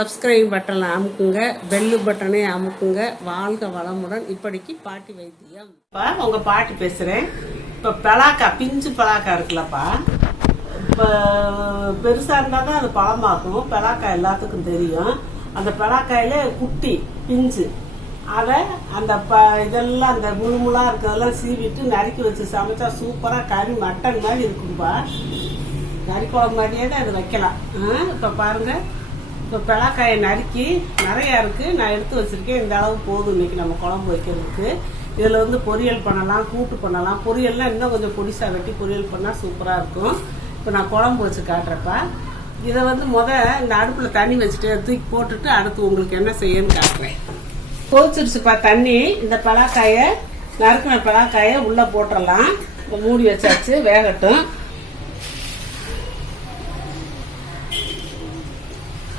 Subscribe பட்டனை அமுக்குங்க, bell பட்டனை அமுக்குங்க. வாழ்க வளமுடன். இப்படிக்கு பாட்டி வைத்தியம். உங்கள் பாட்டி பேசுகிறேன். இப்போ பலாக்கா, பிஞ்சு பலாக்கா இருக்குல்லப்பா, இப்போ பெருசாக இருந்தால் தான் அது பழமாக்கும். பலாக்காய் எல்லாத்துக்கும் தெரியும். அந்த பலாக்காயில குட்டி பிஞ்சு, அதை அந்த இதெல்லாம் அந்த முழுமுழா இருக்கிறதெல்லாம் சீவிட்டு நறுக்கி வச்சு சமைச்சா சூப்பராக கறி மட்டன் மாதிரி இருக்கும்பா. கறி குழம்பு மாதிரியே தான் அது வைக்கலாம். இப்போ பாருங்கள், இப்போ பலாக்காயை நறுக்கி நிறையா இருக்குது, நான் எடுத்து வச்சுருக்கேன். இந்த அளவு போதும் இன்றைக்கி நம்ம குழம்பு வைக்கிறதுக்கு. இதில் பொரியல் பண்ணலாம், கூட்டு பண்ணலாம். பொரியல்லாம் இன்னும் கொஞ்சம் பொடிசாக வெட்டி பொரியல் பண்ணால் சூப்பராக இருக்கும். இப்போ நான் குழம்பு வச்சு காட்டுறப்ப இதை இந்த அடுப்பில் தண்ணி வச்சுட்டு தூக்கி போட்டுட்டு அடுத்து உங்களுக்கு என்ன செய்யணும்னு காட்டுறேன். கொதிச்சிருச்சுப்பா தண்ணி. இந்த பலாக்காயை, நறுக்கின பலாக்காயை உள்ளே போட்டுடலாம். மூடி வச்சாச்சு, வேகட்டும்.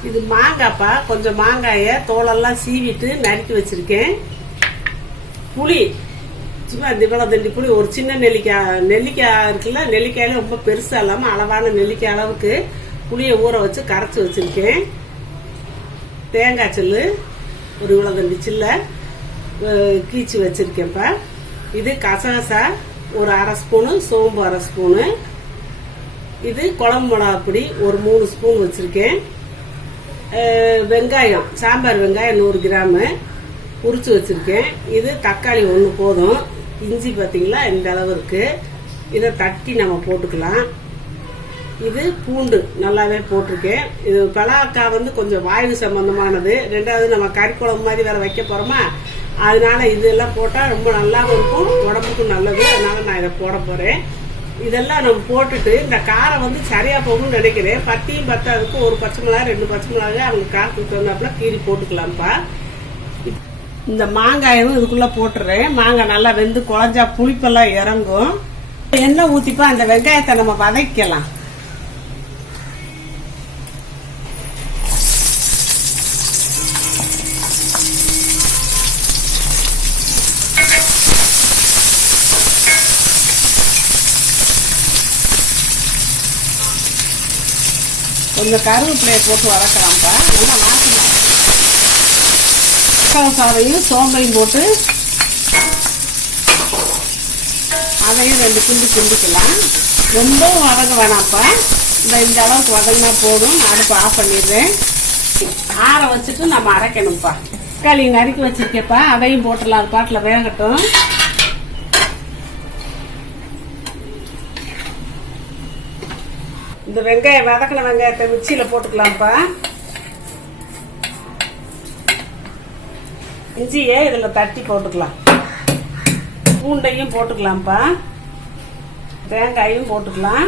இது மாங்காய்ப்பா, கொஞ்சம் மாங்காயை தோலெல்லாம் சீவிட்டு நறுக்கி வச்சிருக்கேன். புளி சும்மா இவ்வளோ தண்டி புளி, ஒரு சின்ன நெல்லிக்காய் இருக்குல்ல, நெல்லிக்காயில ரொம்ப பெருசாக இல்லாமல் அளவான நெல்லிக்காய் அளவுக்கு புளியை ஊற வச்சு கரைச்சி வச்சிருக்கேன். தேங்காய் சில்லு ஒரு இவ்வளோ தண்டி சில்லை கீச்சு வச்சிருக்கேன்ப்பா. இது கசகசா ஒரு அரை ஸ்பூனு, சோம்பு அரை ஸ்பூனு. இது குழம்பு மிளகாப்பொடி ஒரு 3 ஸ்பூன் வச்சிருக்கேன். வெங்காயம், சாம்பார் வெங்காயம் 100 கிராமு உரிச்சு வச்சிருக்கேன். இது தக்காளி 1 போதும். இஞ்சி பார்த்தீங்களா இந்த அளவு இருக்கு. இதை தட்டி நம்ம போட்டுக்கலாம். இது பூண்டு நல்லாவே போட்டிருக்கேன். இது பலாக்கா கொஞ்சம் வாயு சம்பந்தமானது. ரெண்டாவது நம்ம கறி குழம்பு மாதிரி வேற வைக்க போறோமா, அதனால இதெல்லாம் போட்டால் ரொம்ப நல்லாவும் இருக்கும், உடம்புக்கும் நல்லது. அதனால நான் இதை போட போறேன். இதெல்லாம் நம்ம போட்டுட்டு இந்த காரம் சரியா போகும்னு நினைக்கிறேன். பத்தியும் பத்தாதுக்கு ஒரு பச்சை மிளகா 2 பச்சை மிளகா அவங்க காரத்துக்கு தகுந்தாப்புல கீரி போட்டுக்கலாம்ப்பா. இந்த மாங்காயும் இதுக்குள்ள போட்டுறேன். மாங்காய் நல்லா வெந்து குழஞ்சா புளிப்பெல்லாம் இறங்கும். எண்ணெய் ஊத்திப்பா அந்த வெங்காயத்தை நம்ம வதக்கலாம். கொஞ்சம் கருவேப்பிலையை போட்டு வதக்கலாம்ப்பா. நல்லா வாசனை சாவையும் சோம்பையும் போட்டு அதையும் 2 கிண்டி கிண்டிக்கலாம். ரொம்பவும் வதங்க வேணாம்ப்பா, இந்த அளவுக்கு வதங்கினா போதும். அடுப்பு ஆஃப் பண்ணிடுறேன். ஆற வச்சுட்டு நம்ம அரைக்கணும்ப்பா. தக்காளி நறுக்கி வச்சிருக்கேப்பா, அதையும் போட்டுடலாம். அது பாட்டில் வேகட்டும். இந்த வெங்காயம் வதக்கின வெங்காயத்தை மிக்சியில் போட்டுக்கலாம்ப்பா. இஞ்சியை இதில் தட்டி போட்டுக்கலாம். பூண்டையும் போட்டுக்கலாம்ப்பா. தேங்காயும் போட்டுக்கலாம்.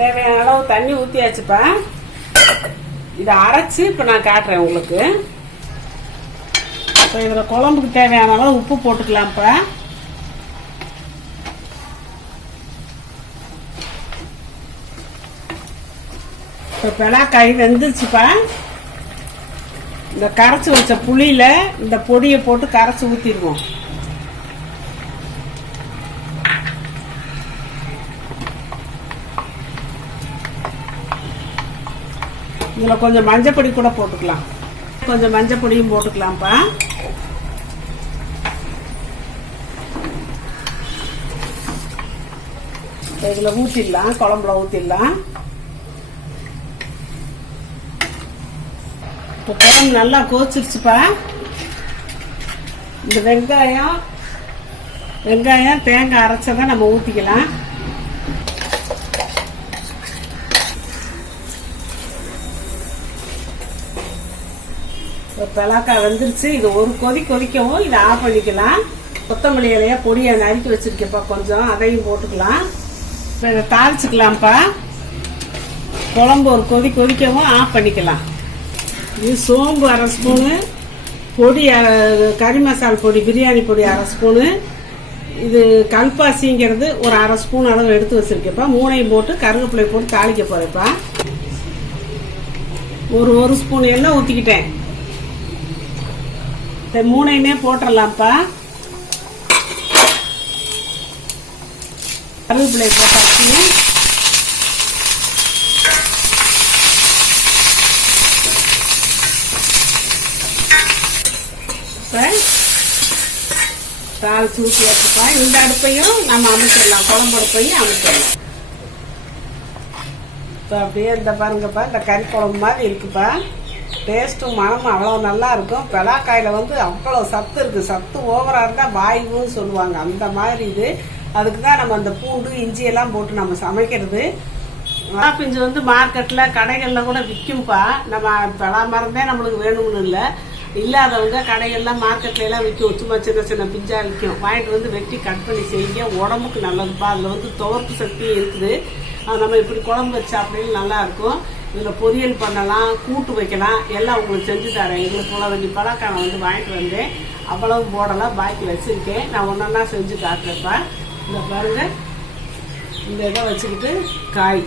தேவையான அளவு தண்ணி ஊற்றியாச்சுப்பா. இதை அரைச்சி இப்போ நான் காட்டுறேன் உங்களுக்கு. இப்போ இதில் குழம்புக்கு தேவையான அளவு உப்பு போட்டுக்கலாம்ப்பா. இப்போ பலாக்காய் வெந்துருச்சுப்பா. இந்த கரைச்சி வச்ச புளியில இந்த பொடியை போட்டு கரைச்சி ஊற்றிடுவோம். இதில் கொஞ்சம் மஞ்சப்பொடி கூட போட்டுக்கலாம். கொஞ்சம் மஞ்சப்பொடியும் போட்டுக்கலாம்ப்பா. இதில் ஊற்றிடலாம், குழம்புல ஊற்றிடலாம். இப்போ குழம்பு நல்லா கொதிச்சிருச்சுப்பா. இந்த வெங்காயம் தேங்காய் அரைச்சதை நம்ம ஊற்றிக்கலாம். இப்போ பலாக்காய் வெந்துருச்சு. இது ஒரு கொதிக்கவும் இதை ஆஃப் பண்ணிக்கலாம். கொத்தமல்லி இலையா பொடியை நறுக்கி வச்சிருக்கப்பா, கொஞ்சம் அதையும் போட்டுக்கலாம். இப்போ இதை தாளிச்சுக்கலாம்ப்பா. குழம்பு ஒரு கொதிக்கவும் ஆஃப் பண்ணிக்கலாம். இது சோம்பு அரை ஸ்பூனு, பொடி கறி மசாலா பொடி, பிரியாணி பொடி அரை ஸ்பூனு. இது கல்பாசிங்கிறது ஒரு அரை ஸ்பூன் அளவு எடுத்து வச்சிருக்கேப்பா. 3ஐயும் போட்டு கருவேப்பிலை போட்டு தாளிக்க போறேப்பா. ஒரு ஸ்பூன் எண்ணெய் ஊற்றிக்கிட்டேன். 3ஐயுமே போட்டுடலாம்ப்பா. கருவேப்பிலை போட்டாச்சு. தாளிச்சு ஊற்றியாச்சுப்பா. இந்த அடுப்பையும் நம்ம அமுக்கிடலாம், குழம்பு அடுப்பையும் அமுக்கிடலாம். இப்போ அப்படியே இந்த பாருங்கப்பா, இந்த கறி குழம்பு மாதிரி இருக்குப்பா. டேஸ்ட்டும் மனமும் அவ்வளோ நல்லா இருக்கும். பலாக்காயில் வந்து அவ்வளோ சத்து இருக்குது. சத்து ஓவராக இருந்தால் வாயுன்னு சொல்லுவாங்க, அந்த மாதிரி இது. அதுக்கு தான் நம்ம அந்த பூண்டு இஞ்சி எல்லாம் போட்டு நம்ம சமைக்கிறது. பலா பிஞ்சு வந்து மார்க்கெட்டில் கடைகளில் கூட விற்கும்ப்பா. நம்ம பலா மரந்தே நம்மளுக்கு வேணும்னு இல்லை, இல்லாதவங்க கடைகள்லாம் மார்க்கெட்ல எல்லாம் விற்கும். சும்மா சின்ன சின்ன பிஞ்சா விற்கும். வாங்கிட்டு வந்து வெட்டி கட் பண்ணி செய்ய உடம்புக்கு நல்லதுப்பா. அதில் வந்து துவர்ப்பு சக்தியும் இருக்குது. நம்ம இப்படி குழம்பு வச்சா அப்படின்னு நல்லா இருக்கும். இதில் பொரியல் பண்ணலாம், கூட்டு வைக்கலாம், எல்லாம் உங்களுக்கு செஞ்சு தரேன். எங்களுக்கு இவ்வளோ வேண்டிய பலாக்காய் வந்து வாங்கிட்டு வந்தேன். அவ்வளவு போடலாம், பாக்கி வச்சுருக்கேன். நான் ஒன்றா செஞ்சு காட்டுறேன்ப்பா. இந்த பாருங்க, இந்த இதை வச்சுக்கிட்டு காய்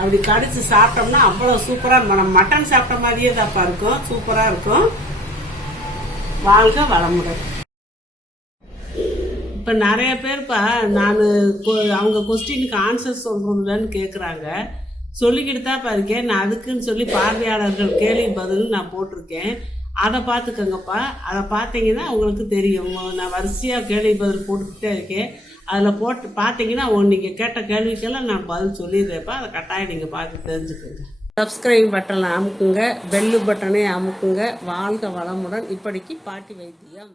அப்படி கடிச்சு சாப்பிட்டோம்னா அவ்வளோ சூப்பராக, நம்ம மட்டன் சாப்பிட்ட மாதிரியே தான்ப்பா இருக்கும். சூப்பராக இருக்கும். வாழ்க வளமுடன். இப்போ நிறைய பேர்ப்பா நான் அவங்க கொஸ்டினுக்கு ஆன்சர் சொல்கிறதுலன்னு கேட்குறாங்க. சொல்லிக்கிட்டு தான்ப்பா இருக்கேன். நான் அதுக்குன்னு சொல்லி பார்வையாளர்கள் கேள்வி பதில் நான் போட்டிருக்கேன். அதை பார்த்துக்கோங்கப்பா. அதை பார்த்தீங்கன்னா உங்களுக்கு தெரியும். நான் வரிசையாக கேள்வி பதில் போட்டுக்கிட்டே இருக்கேன். அதில் போட்டு பார்த்தீங்கன்னா நீங்கள் கேட்ட கேள்விக்கெல்லாம் நான் பதில் சொல்லிடுறேன்ப்பா. அதை கட்டாயம் நீங்கள் பார்த்து தெரிஞ்சுக்கோங்க. சப்ஸ்கிரைப் பட்டனை அமுக்குங்க, பெல்லு பட்டனை அமுக்குங்க. வாழ்க வளமுடன். இப்படிக்கு பாட்டி வைத்தியம்.